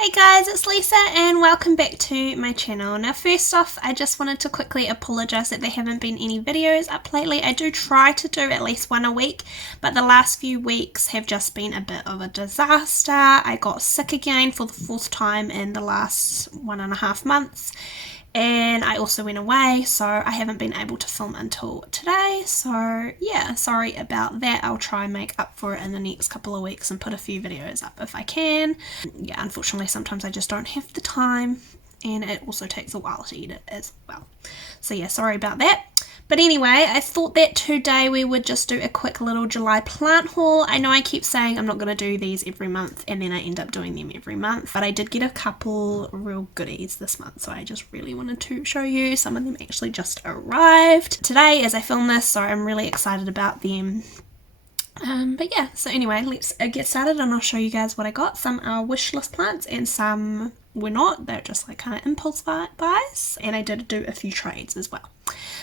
Hey guys, it's Lisa and welcome back to my channel. Now first off, I just wanted to quickly apologise that there haven't been any videos up lately. I do try to do at least one a week, but the last few weeks have just been a bit of a disaster. I got sick again for the fourth time in the last 1.5 months. And I also went away, so I haven't been able to film until today. So yeah, sorry about that. I'll try and make up for it in the next couple of weeks and put a few videos up if I can. Yeah, unfortunately sometimes I just don't have the time, and it also takes a while to edit as well. So yeah, sorry about that. But anyway, I thought that today we would just do a quick little July plant haul. I know I keep saying I'm not going to do these every month and then I end up doing them every month, but I did get a couple real goodies this month, so I just really wanted to show you. Some of them actually just arrived today as I film this, so I'm really excited about them. But yeah, so anyway, let's get started and I'll show you guys what I got. Some are wish list plants and some were not. They're just like kind of impulse buys, and I did do a few trades as well.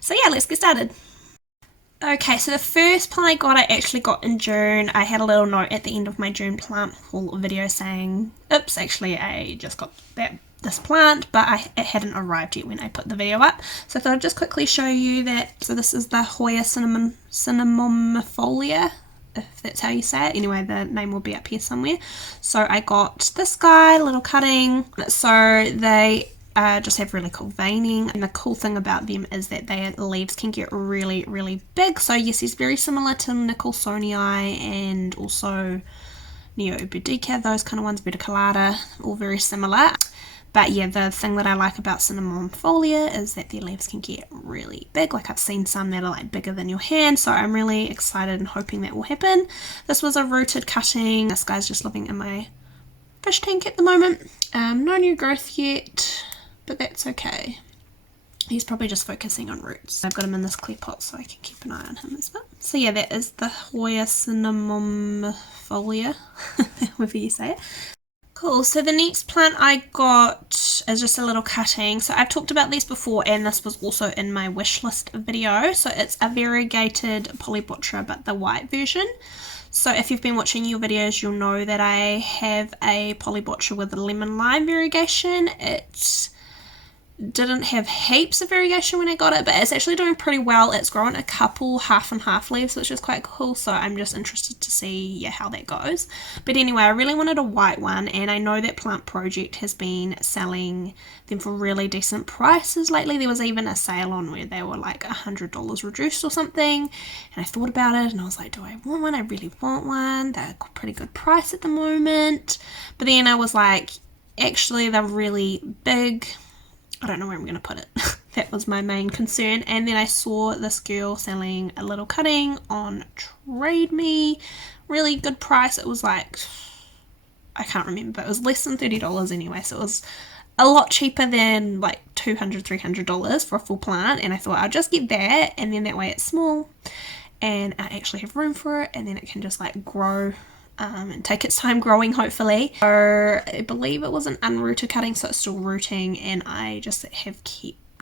So yeah, let's get started. Okay, so the first plant I got, I actually got in June. I had a little note at the end of my June plant haul video saying, oops, actually I just got this plant, but it hadn't arrived yet when I put the video up. So I thought I'd just quickly show you that. So this is the Hoya cinnamomifolia, if that's how you say it. Anyway, the name will be up here somewhere. So I got this guy, little cutting. So they just have really cool veining, and the cool thing about them is that their leaves can get really, really big. So yes, it's very similar to Nicholsonii and also Neobudica, those kind of ones, Betacolata, all very similar. But yeah, the thing that I like about cinnamomifolia is that their leaves can get really big. Like I've seen some that are like bigger than your hand, so I'm really excited and hoping that will happen. This was a rooted cutting. This guy's just living in my fish tank at the moment. No new growth yet, but that's okay. He's probably just focusing on roots. I've got him in this clear pot so I can keep an eye on him as well. So yeah, that is the Hoya cinnamomifolia, however you say it. Cool, so the next plant I got is just a little cutting. So I've talked about these before, and this was also in my wish list video. So it's a variegated polybotra, but the white version. So if you've been watching your videos, you'll know that I have a polybotra with a lemon lime variegation. It didn't have heaps of variegation when I got it, but it's actually doing pretty well. It's grown a couple half and half leaves, which is quite cool, so I'm just interested to see how that goes. But anyway, I really wanted a white one, and I know that Plant Project has been selling them for really decent prices lately. There was even a sale on where they were like $100 reduced or something, and I thought about it and I was like, do I want one? I really want one. They're a pretty good price at the moment. But then I was like, actually they're really big. I don't know where I'm going to put it. That was my main concern. And then I saw this girl selling a little cutting on Trade Me. Really good price. It was like, I can't remember, but it was less than $30 anyway. So it was a lot cheaper than like $200, $300 for a full plant. And I thought I'll just get that, and then that way it's small and I actually have room for it, and then it can just like grow and take its time growing, hopefully. So I believe it was an unrooted cutting, so it's still rooting, and I just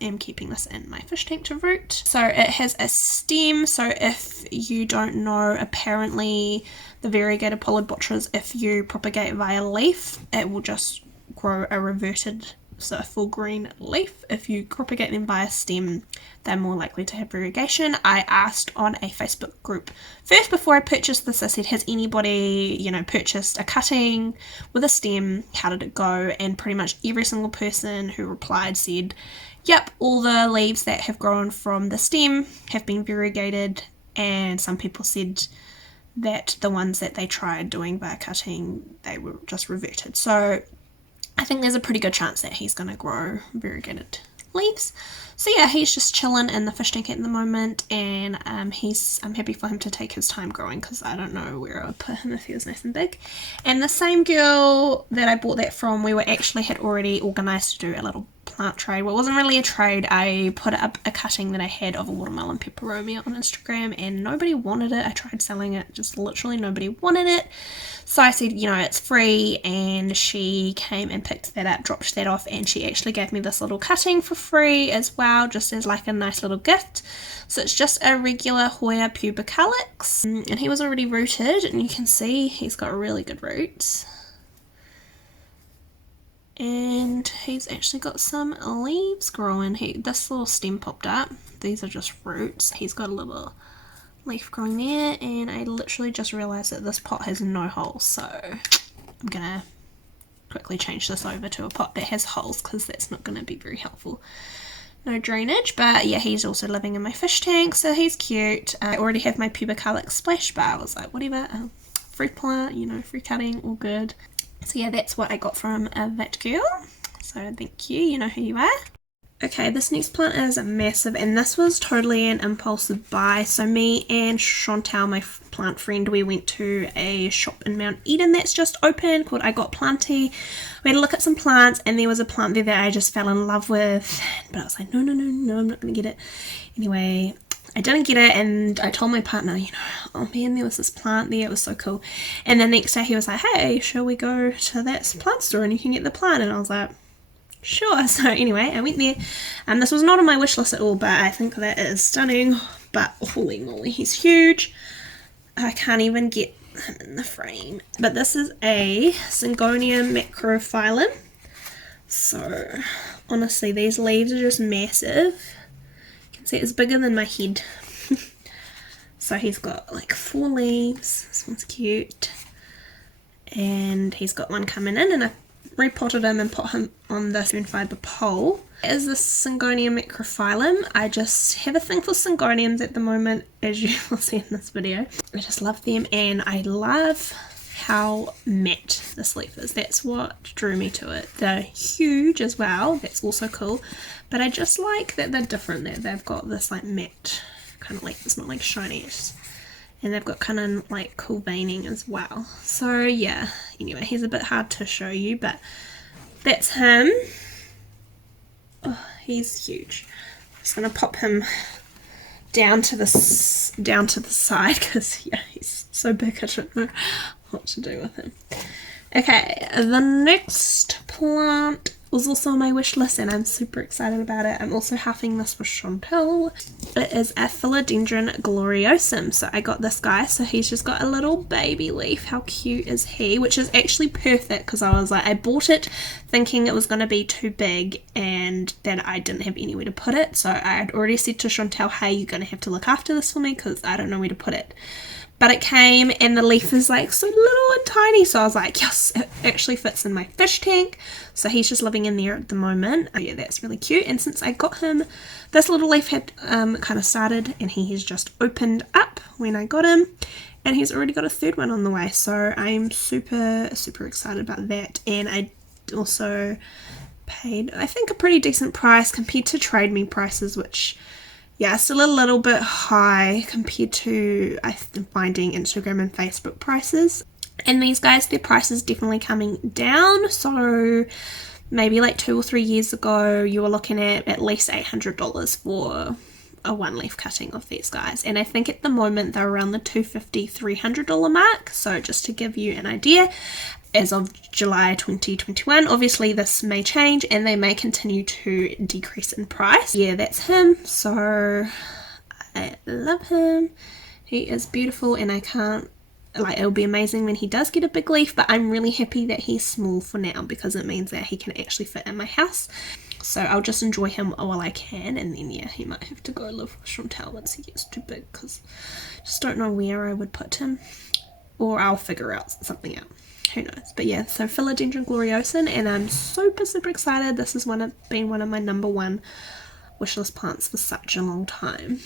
am keeping this in my fish tank to root. So it has a stem. So if you don't know, apparently the variegated polybotras, if you propagate via leaf, it will just grow a reverted, so a full green leaf. If you propagate them via stem, they're more likely to have variegation. I asked on a Facebook group first before I purchased this. I said, has anybody, purchased a cutting with a stem? How did it go? And pretty much every single person who replied said, yep, all the leaves that have grown from the stem have been variegated. And some people said that the ones that they tried doing via cutting, they were just reverted. So I think there's a pretty good chance that he's going to grow variegated leaves. So yeah, he's just chilling in the fish tank at the moment, and I'm happy for him to take his time growing, because I don't know where I would put him if he was nice and big. And the same girl that I bought that from, we had already organised to do a little plant trade. Well, it wasn't really a trade. I put up a cutting that I had of a watermelon peperomia on Instagram, and nobody wanted it. I tried selling it, just literally nobody wanted it. So I said, it's free, and she came and picked that up, dropped that off, and she actually gave me this little cutting for free as well, just as like a nice little gift. So it's just a regular Hoya pubicalyx, and he was already rooted, and you can see he's got really good roots. he's actually got some leaves growing. This little stem popped up. These are just roots. He's got a little leaf growing there, and I literally just realized that this pot has no holes, so I'm gonna quickly change this over to a pot that has holes because that's not gonna be very helpful. No drainage, but yeah, he's also living in my fish tank, so he's cute. I already have my pubicalyx splash, but I was like, whatever, free plant, you know, free cutting, all good. So yeah, that's what I got from that girl, so thank you, you know who you are. Okay, this next plant is massive, and this was totally an impulsive buy. So me and Chantal, my plant friend, we went to a shop in Mount Eden that's just opened called I Got Planty. We had a look at some plants, and there was a plant there that I just fell in love with, but I was like, no, I'm not going to get it. Anyway, I didn't get it, and I told my partner, you know, oh man, there was this plant there, it was so cool. And the next day he was like, hey, shall we go to that plant store and you can get the plant? And I was like, sure. So anyway, I went there, and this was not on my wish list at all, but I think that is stunning. But holy moly, he's huge. I can't even get him in the frame. But this is a Syngonium macrophyllum. So honestly, these leaves are just massive. You can see it's bigger than my head. So he's got like 4 leaves. This one's cute, and he's got one coming in, and I repotted him and put him on this fiber pole. Is this Syngonium macrophyllum. I just have a thing for syngoniums at the moment, as you will see in this video. I just love them, and I love how matte this leaf is. That's what drew me to it. They're huge as well, that's also cool, but I just like that they're different, that they've got this like matte kind of like, it's not like shiny, and they've got kind of like cool veining as well. So yeah, anyway, he's a bit hard to show you, but that's him. Oh, he's huge. I'm just gonna pop him down to the side because yeah, he's so big I don't know what to do with him. Okay, the next plant was also on my wish list, and I'm super excited about it. I'm also huffing this with Chantal. It is a Philodendron gloriosum. So I got this guy, so he's just got a little baby leaf. How cute is he? Which is actually perfect, because I was like, I bought it thinking it was going to be too big and that I didn't have anywhere to put it. So I had already said to Chantal, hey, you're going to have to look after this for me because I don't know where to put it. But it came, and the leaf is like so little and tiny, so I was like, yes, it actually fits in my fish tank. So he's just living in there at the moment. Oh yeah, that's really cute. And since I got him, this little leaf had kind of started, and he has just opened up when I got him, and he's already got a third one on the way. So I'm super excited about that. And I also paid, I think, a pretty decent price compared to Trade Me prices, which, yeah, still a little bit high compared to, I'm finding, Instagram and Facebook prices. And these guys, their price is definitely coming down. So maybe like 2 or 3 years ago, you were looking at least $800 for a one leaf cutting of these guys. And I think at the moment they're around the $250, $300 mark. So just to give you an idea, as of July 2021, obviously this may change and they may continue to decrease in price. Yeah, that's him. So I love him. He is beautiful, and I can't, like, it'll be amazing when he does get a big leaf, but I'm really happy that he's small for now because it means that he can actually fit in my house. So I'll just enjoy him while I can, and then yeah, he might have to go live with Chantal once he gets too big, because I just don't know where I would put him, or I'll figure out something out. Who knows? But yeah, so Philodendron gloriosum, and I'm super excited. This has been one of my number 1 wishlist plants for such a long time.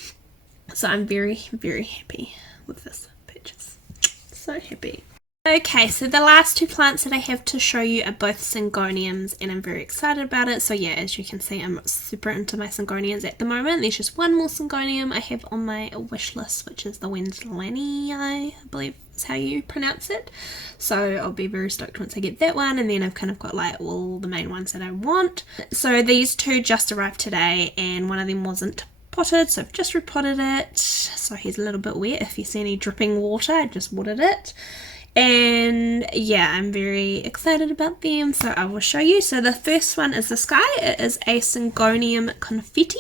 So I'm very happy with this purchase. So happy. Okay, so the last 2 plants that I have to show you are both syngoniums, and I'm very excited about it. So yeah, as you can see, I'm super into my syngoniums at the moment. There's just one more syngonium I have on my wish list, which is the Wenslani, I believe is how you pronounce it. So I'll be very stoked once I get that one, and then I've kind of got like all the main ones that I want. So these 2 just arrived today, and one of them wasn't potted, so I've just repotted it. So he's a little bit wet. If you see any dripping water, I just watered it. And yeah, I'm very excited about them, so I will show you. So the first one is this guy. It is a Syngonium confetti.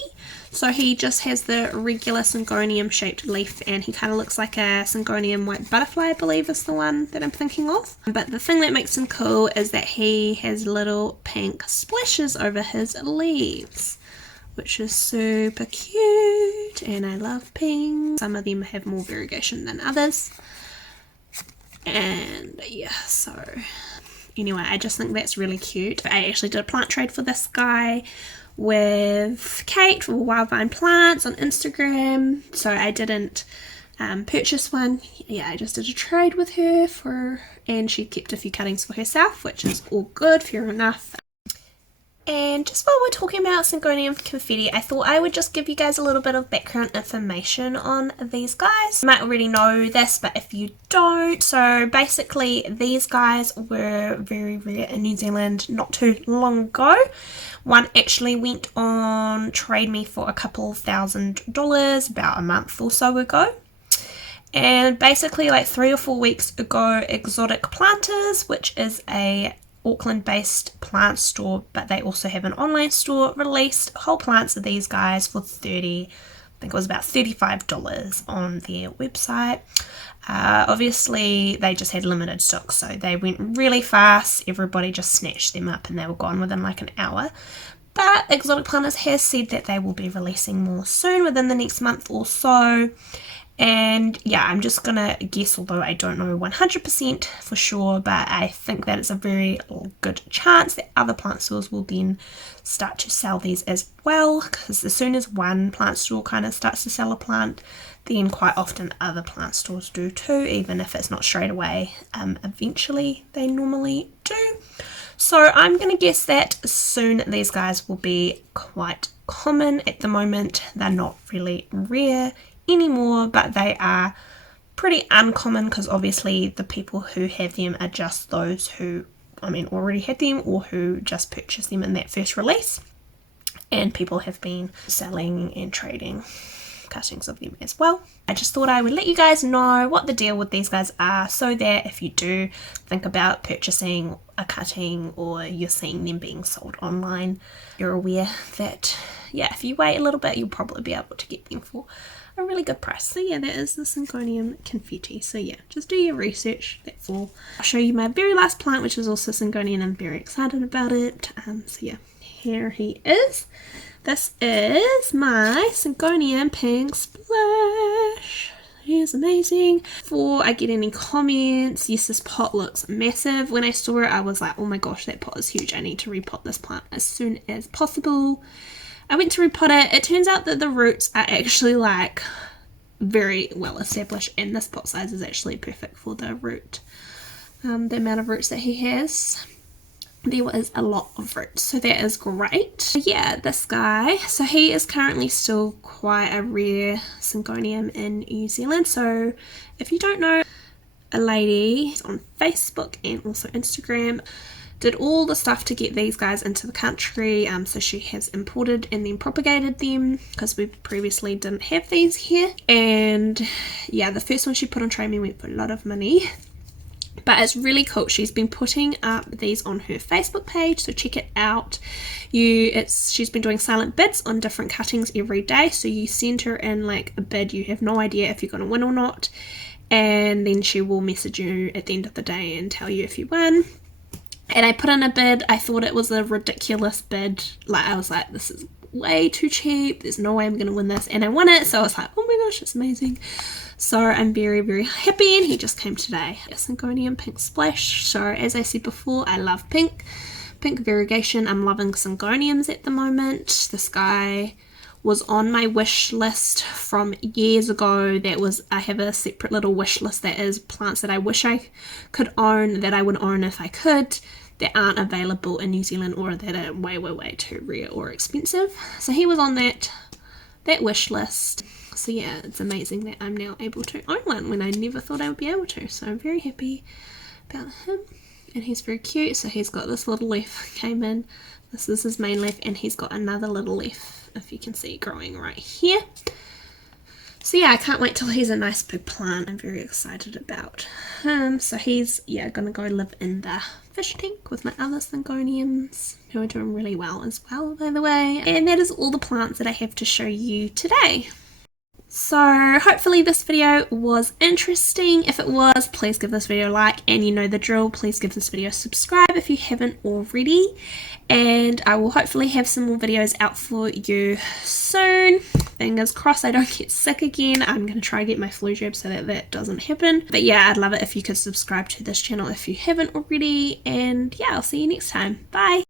So he just has the regular syngonium shaped leaf, and he kind of looks like a syngonium white butterfly, I believe is the one that I'm thinking of. But the thing that makes him cool is that he has little pink splashes over his leaves, which is super cute, and I love pink. Some of them have more variegation than others. And yeah, so anyway, I just think that's really cute. I actually did a plant trade for this guy with Kate for Wild Vine Plants on Instagram, so I didn't purchase one. Yeah, I just did a trade with her and she kept a few cuttings for herself, which is all good, fair enough. And just while we're talking about Syngonium confetti, I thought I would just give you guys a little bit of background information on these guys. You might already know this, but if you don't, so basically these guys were very rare in New Zealand not too long ago. One actually went on Trade Me for a couple $1,000 about a month or so ago. And basically like 3 or 4 weeks ago, Exotic Planters, which is a Auckland-based plant store, but they also have an online store, released whole plants of these guys for I think it was about $35 on their website. Obviously they just had limited stock, so they went really fast. Everybody just snatched them up and they were gone within like an hour. But Exotic Planters has said that they will be releasing more soon, within the next month or so. And yeah, I'm just gonna guess, although I don't know 100% for sure, but I think that it's a very good chance that other plant stores will then start to sell these as well, because as soon as one plant store kind of starts to sell a plant, then quite often other plant stores do too, even if it's not straight away. Eventually they normally do. So I'm gonna guess that soon these guys will be quite common. At the moment they're not really rare anymore, but they are pretty uncommon because obviously the people who have them are just those who already had them or who just purchased them in that first release, and people have been selling and trading cuttings of them as well. I just thought I would let you guys know what the deal with these guys are, so that if you do think about purchasing a cutting or you're seeing them being sold online, you're aware that yeah, if you wait a little bit you'll probably be able to get them for a really good price. So yeah, that is the Syngonium confetti. So yeah, just do your research, that's all. I'll show you my very last plant, which is also Syngonium. I'm very excited about it. So yeah, here he is. This is my Syngonium Pink Splash. He is amazing. Before I get any comments, yes, this pot looks massive. When I saw it I was like, oh my gosh, that pot is huge. I need to repot this plant as soon as possible. I went to repot it. It turns out that the roots are actually like very well established, and this pot size is actually perfect for the root, the amount of roots that he has. There is a lot of roots, so that is great. Yeah, this guy, so he is currently still quite a rare Syngonium in New Zealand. So if you don't know, a lady on Facebook and also Instagram did all the stuff to get these guys into the country. So she has imported and then propagated them because we previously didn't have these here. And yeah, the first one she put on Trade Me went for a lot of money, but it's really cool. She's been putting up these on her Facebook page, so check it out. She's been doing silent bids on different cuttings every day, so you send her in like a bid. You have no idea if you're going to win or not, and then she will message you at the end of the day and tell you if you won. And I put in a bid. I thought it was a ridiculous bid. Like, I was like, this is way too cheap. There's no way I'm going to win this. And I won it. So I was like, oh my gosh, it's amazing. So I'm very, very happy. And he just came today. Syngonium Pink Splash. So as I said before, I love pink. Pink variegation. I'm loving Syngoniums at the moment. This guy was on my wish list from years ago. I have a separate little wish list that is plants that I wish I could own, that I would own if I could, that aren't available in New Zealand or that are way, way, way too rare or expensive. So he was on that wish list. So yeah, it's amazing that I'm now able to own one when I never thought I would be able to. So I'm very happy about him, and he's very cute. So he's got this little leaf came in. This is his main leaf, and he's got another little leaf, if you can see, growing right here. So yeah, I can't wait till he's a nice big plant. I'm very excited about him. So he's, yeah, gonna go live in the fish tank with my other syngoniums, who are doing really well as well, by the way. And that is all the plants that I have to show you today. So hopefully this video was interesting. If it was, please give this video a like, and you know the drill, please give this video a subscribe if you haven't already, and I will hopefully have some more videos out for you soon. Fingers crossed I don't get sick again. I'm going to try to get my flu jab so that that doesn't happen. But yeah, I'd love it if you could subscribe to this channel if you haven't already, and yeah, I'll see you next time. Bye!